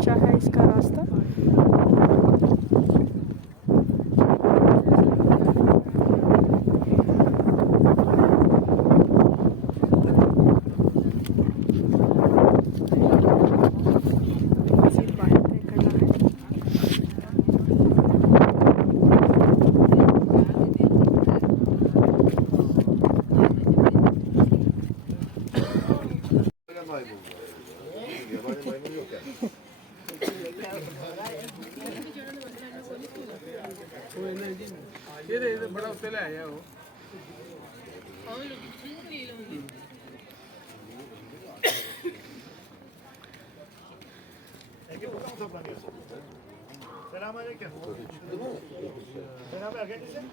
ऊंचा है इसका रास्ता। मज़ीद बाहर तय करना है। ये बड़ा उत्ते ले आया वो Selamünaleyküm. Beraber gelirsin.